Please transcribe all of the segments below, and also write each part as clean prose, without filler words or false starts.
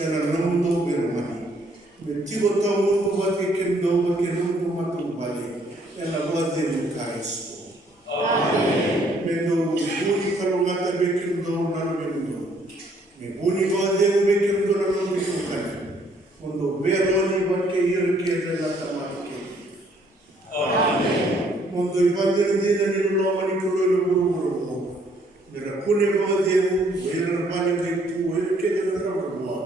ela nondo bermani. Metigo tau mungu wake kendo wake nungu matu wale. Ela wade mukaisto. Amen. Mendo buni kalungata bekendo nano mendo. Me buni wade bekendo nano mendo. Mondo beroni wake irke la tamatke. Amen. Mondo ibadere dina ni loma ni kulo buru. Mera kune wade wera bani ke wera ke na rawa.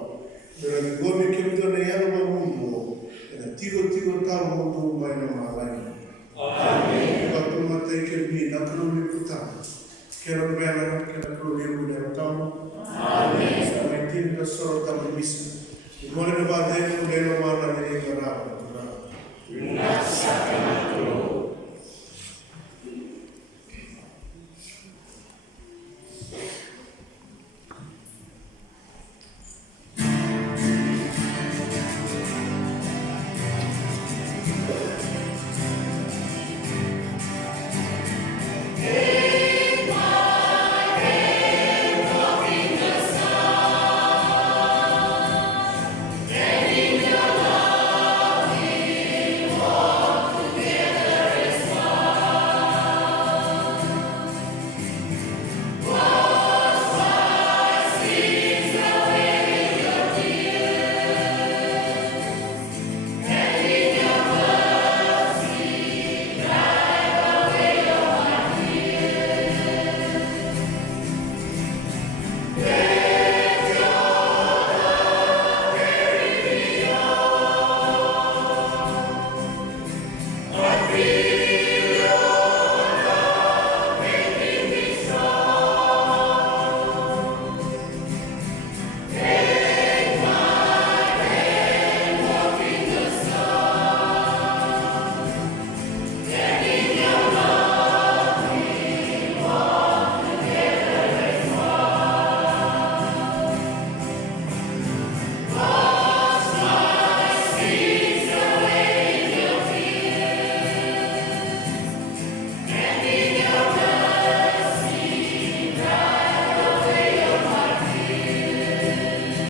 Mera ni gome ke ndo na yalo mundo. Ela tigo tau mundo mai na malai. Amen. Waktu mata ke bi na kulo ni kuta. Kero bela ke na kulo ni kulo tau. Amen. Sampai tin da soro tau bisa. Mora na wade